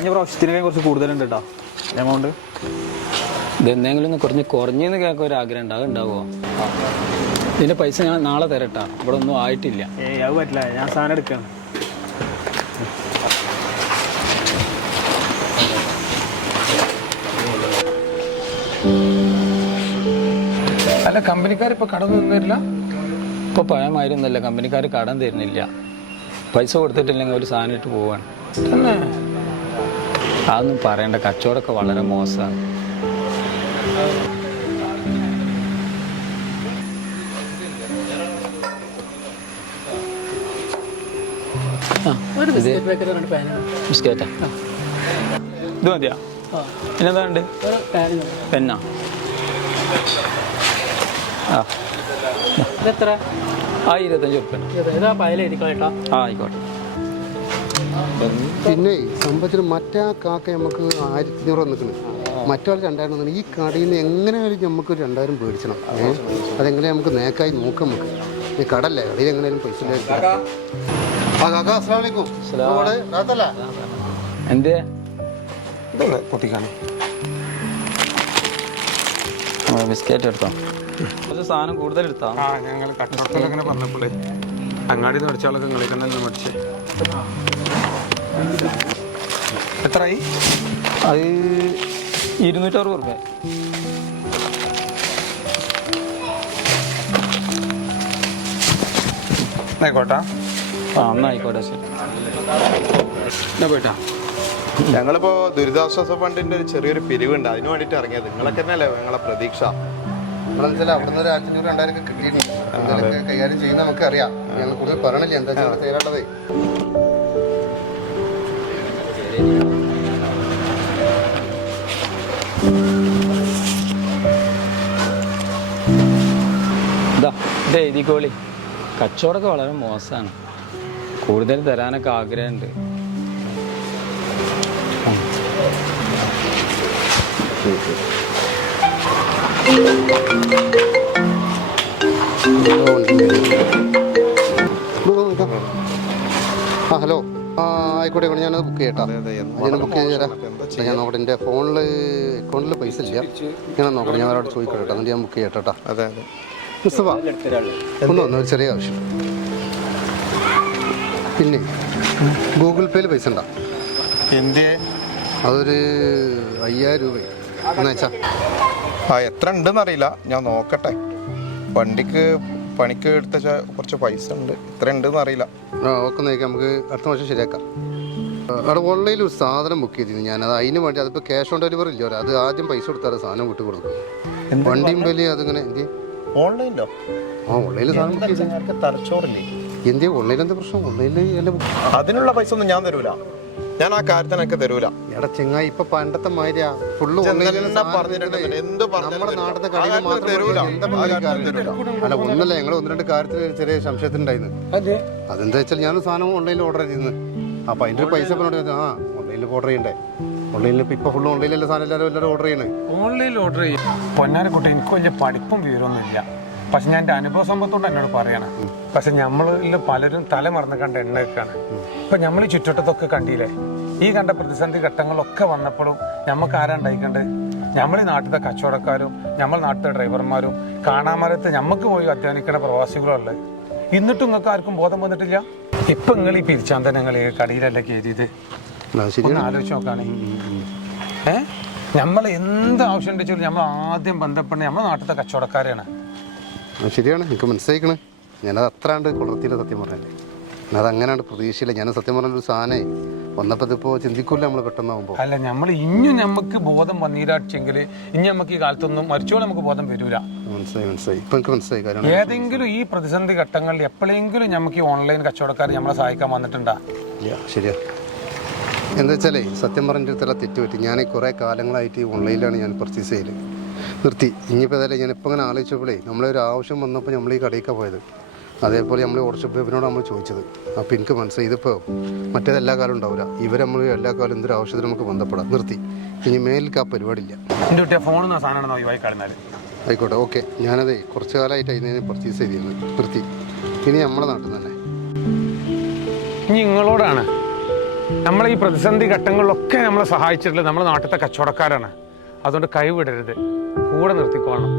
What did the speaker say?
കഴിഞ്ഞ പ്രാവശ്യത്തിനൊക്കെ കുറച്ച് കൂടുതലുണ്ട് കേട്ടോ എമൗണ്ട്. ഇതെന്തെങ്കിലും കുറഞ്ഞ് കുറഞ്ഞെന്ന് കേൾക്കാൻ ഒരു ആഗ്രഹം ഉണ്ട്, അതുണ്ടാവുമോ? ഇതിൻ്റെ പൈസ ഞാൻ നാളെ തരട്ടാ, ഇവിടെ ഒന്നും ആയിട്ടില്ല. അത് പറ്റില്ല, ഞാൻ സാധനം എടുക്കുകയാണ്. അല്ല, കമ്പനിക്കാരിപ്പോൾ കടം തന്നില്ല. ഇപ്പോൾ പഴയമായിരുന്നല്ല, കമ്പനിക്കാർ കടം തരുന്നില്ല. പൈസ കൊടുത്തിട്ടില്ലെങ്കിൽ ഒരു സാധനം ഇട്ട് പോവാണ്. തന്നെ? അതൊന്നും പറയണ്ട, കച്ചവടമൊക്കെ വളരെ മോശമാണ്. ബിസ്കറ്റാ ഇത് മതിയാ? പിന്നെന്താ ഉണ്ട്? പെന്നാ? ആ 25 ഉറുപ്പ്യ. ആയിക്കോട്ടെ. പിന്നെ സംഭവത്തിൽ മറ്റേ കാക്ക നമുക്ക് 1500 നിൽക്കുന്നത്, മറ്റാൾ 2000 തന്നെ. ഈ കടയിൽ നിന്ന് എങ്ങനെയായാലും നമുക്ക് 2000 പേടിച്ചണം. അതെങ്ങനെ നമുക്ക് നേക്കായി നോക്കാം. നമുക്ക് ഈ കടല്ലേ, കടയിൽ എങ്ങനെയാലും പൈസ എന്തേ കുത്തിക്കാണേ ബിസ്ക്കറ്റ് എടുത്തോ? കുറച്ച് സാധനം കൂടുതൽ എടുത്താ? ആ, ഞങ്ങൾ കട്ടോട്ടത്തിൽ അങ്ങനെ പറഞ്ഞപ്പോഴേ അങ്ങാടി മേടിച്ചാളൊക്കെ നിങ്ങളിൽ തന്നെ മേടിച്ചേ. എത്രയായി? അത് 260 ഉറുപ്പ്യ. ആയിക്കോട്ടാ. ആ, എന്നായിക്കോട്ടെ, ശരി. എന്നാ പോയിട്ടാ. ഞങ്ങളിപ്പോൾ ദുരിതാശ്വാസ ഫണ്ടിന്റെ ഒരു ചെറിയൊരു പിരിവുണ്ട്, അതിന് വേണ്ടിയിട്ട് ഇറങ്ങിയത്. നിങ്ങളൊക്കെ തന്നെയല്ലേ ഞങ്ങളെ പ്രതീക്ഷ? അവിടെ നിന്ന് ഒരു 1500 2000 കിട്ടിയിട്ട് കൈകാര്യം ചെയ്യുന്ന നമുക്ക് അറിയാം. ഞങ്ങൾ കൂടുതൽ പറയണില്ല, എന്താ ചെയ്യേണ്ടത്. ഇത് എഴുതിക്കോളി. കച്ചവടമൊക്കെ വളരെ മോശമാണ്. കൂടുതൽ തരാനൊക്കെ ആഗ്രഹമുണ്ട്. ആ, ഹലോ. ആയിക്കോട്ടെ, ഞാനത് ബുക്ക് ചെയ്യട്ടാ. ഞാൻ ബുക്ക് ചെയ്ത് തരാം. ഞാൻ നോക്കട്ടെ, എൻ്റെ അക്കൗണ്ടിൽ പൈസ ഇല്ല. ഞാൻ നോക്കട്ടെ, ഞാൻ അവരോട് ചോദിക്കട്ടെ കേട്ടോ. എന്നിട്ട് ഞാൻ ബുക്ക് ചെയ്യട്ടാ. അതെ അതെ. മുസ്തഫ, ഒന്ന് വന്നു, ഒരു ചെറിയ ആവശ്യം. പിന്നെ ഗൂഗിൾ പേയിൽ പൈസ ഉണ്ടോ? എന്ത്? അതൊരു 5000 രൂപ എന്നുവെച്ചാ. ആ, എത്ര ഉണ്ടെന്ന് അറിയില്ല, ഞാൻ നോക്കട്ടെ. പണിക്ക് എടുത്ത കുറച്ച് പൈസ ഉണ്ട്, എത്ര ഉണ്ടെന്ന് അറിയില്ല. ആ, ഓക്കെ, നോക്കാം. നമുക്ക് അടുത്ത മാസം ശരിയാക്കാം. അവിടെ ഓൺലൈനിൽ ഒരു സാധനം ബുക്ക് ചെയ്തിരുന്നു ഞാനത്. അതിന് വേണ്ടി അതിപ്പോൾ ക്യാഷ് ഓൺ ഡെലിവറി ഇല്ല, അത് ആദ്യം പൈസ കൊടുത്താൽ സാധനം വിട്ട് കൊടുക്കും. വണ്ടിയും വലിയ അതിങ്ങനെ എന്ത് ഓൺലൈനിലോ? ആ, ഓൺലൈനിൽ സാധനം ബുക്ക് ചെയ്ത് തലച്ചോറില്ലേ? എന്ത് ഓൺലൈനിൽ എന്താ പ്രശ്നം? ഓൺലൈനിൽ എല്ലാം അതിനുള്ള പൈസ ഒന്നും ഞാൻ തരൂല, ഞാൻ ആ കാര്യത്തിനൊക്കെ തരൂല. എടാ ചെങ്ങായി, ഇപ്പൊ പണ്ടത്തെ മാതിരിയാ ഫുള്ള് നമ്മുടെ നാട്ടിലെ കടയിൽ മാത്രം. അല്ല, ഒന്നല്ല, ഞങ്ങൾ 1-2 കാര്യത്തിൽ ചെറിയ സംശയത്തിനുണ്ടായിരുന്നു. അതെന്താ വെച്ചാൽ ഞാൻ സാധനം ഓൺലൈനിൽ ഓർഡർ ചെയ്തിരുന്നു. അപ്പൊ അതിന്റെ പൈസ ആ ഓൺലൈനിൽ ഓർഡർ ചെയ്യണ്ടേ? ഓൺലൈനിൽ ഇപ്പൊ ഫുള്ള് ഓൺലൈനിലെ സാധനം എല്ലാവരും ഓർഡർ ചെയ്യണേ. ഓൺലൈനിൽ ഓർഡർ ചെയ്യും. പൊന്നാരക്കുട്ടി, എനിക്ക് വലിയ പഠിപ്പും വിവരമൊന്നും ഇല്ല. പക്ഷെ ഞാൻ എൻ്റെ അനുഭവ സമ്പത്തോണ്ട് എന്നോട് പറയണം. പക്ഷെ നമ്മളിൽ പലരും തലമറന്ന് കണ്ട എണ്ണയൊക്കെയാണ്. ഇപ്പം നമ്മൾ ഈ ചുറ്റുവട്ടത്തൊക്കെ കണ്ടില്ലേ, ഈ കണ്ട പ്രതിസന്ധി ഘട്ടങ്ങളൊക്കെ വന്നപ്പോഴും നമുക്ക് ആരാണ്ടായിക്കണ്ടേ? നമ്മൾ ഈ നാട്ടിലത്തെ കച്ചവടക്കാരും നമ്മൾ നാട്ടിലെ ഡ്രൈവർമാരും കാണാമരത്ത് നമുക്ക് പോയി അധ്വാനിക്കുന്ന പ്രവാസികളുള്ളത്. എന്നിട്ടും നിങ്ങൾക്ക് ആർക്കും ബോധം വന്നിട്ടില്ല. ഇപ്പം നിങ്ങൾ ഈ പിരിച്ചാന്തൻ നിങ്ങൾ ഈ കടയിലല്ലേ കയറിയത്? ഒന്ന് ആലോചിച്ച് നോക്കുകയാണെങ്കിൽ നമ്മൾ എന്ത് ആവശ്യം ഉണ്ടെച്ചാലും നമ്മൾ ആദ്യം ബന്ധപ്പെടുന്നത് നമ്മുടെ നാട്ടിലത്തെ കച്ചവടക്കാരെയാണ്. ശരിയാണ്, എനിക്ക് മനസ്സിലാക്കണേ. ഞാനത് അത്രാണ്ട് കൊളർത്തിയില്ല, സത്യം പറഞ്ഞല്ലേ. അത് അങ്ങനെയാണ് പ്രതീക്ഷയില്ല. ഞാൻ സത്യം പറഞ്ഞൊരു സാധനമേ വന്നപ്പോൾ ഇതിപ്പോൾ ചിന്തിക്കൂല നമ്മൾ പെട്ടെന്നാകുമ്പോൾ. അല്ല, നമ്മൾ ഇനിയും നമുക്ക് ബോധം വന്നിരാച്ചെങ്കിൽ ഇനി നമുക്ക് ഈ കാലത്തൊന്നും മരിച്ചോളം നമുക്ക് ബോധം വരില്ല. മനസ്സിലായി ഇപ്പം എനിക്ക് മനസ്സിലായി കാര്യം. ഏതെങ്കിലും ഈ പ്രതിസന്ധി ഘട്ടങ്ങളിൽ എപ്പോഴെങ്കിലും നമുക്ക് ഈ ഓൺലൈൻ കച്ചവടക്കാർ നമ്മളെ സഹായിക്കാൻ വന്നിട്ടുണ്ടാ? ഇല്ല, ശരിയാ. എന്താ വെച്ചാലേ സത്യം പറഞ്ഞിടത്തുള്ള തെറ്റ് പറ്റി. ഞാൻ കുറേ കാലങ്ങളായിട്ട് ഓൺലൈനിലാണ് ഞാൻ പർച്ചേസ് ചെയ്യൽ നിർത്തി. ഇനിയിപ്പോൾ അതല്ലേ ഞാനിപ്പോൾ അങ്ങനെ ആലോചിച്ചപ്പോഴേ നമ്മളൊരു ആവശ്യം വന്നപ്പോൾ നമ്മൾ ഈ കടയിലേക്കാണ് പോയത്. അതേപോലെ നമ്മൾ വാട്സപ്പിനോട് നമ്മൾ ചോദിച്ചത്. അപ്പോൾ എനിക്ക് മനസ്സിലായി ഇതിപ്പോൾ മറ്റേത് എല്ലാ കാലം ഉണ്ടാവില്ല. നമ്മൾ എല്ലാ കാലം എന്തൊരു ആവശ്യത്തിന് നമുക്ക് ബന്ധപ്പെടാം. നിർത്തി. ഇനി മേലിലേക്ക് ആ പരിപാടിയില്ല. ആയിക്കോട്ടെ, ഓക്കെ. ഞാനതേ കുറച്ച് കാലമായിട്ട് അതിനെ പർച്ചേസ് ചെയ്തിരുന്നു, നിർത്തി. ഇനി നമ്മളെ നാട്ടിൽ തന്നെ. ഇനി നിങ്ങളോടാണ് നമ്മളെ ഈ പ്രതിസന്ധി ഘട്ടങ്ങളിലൊക്കെ നമ്മളെ സഹായിച്ചിട്ടുള്ളത് നമ്മുടെ നാട്ടിലത്തെ കച്ചവടക്കാരാണ്. അതുകൊണ്ട് കൈവിടരുത്, കൂടെ നിർത്തിക്കോണം.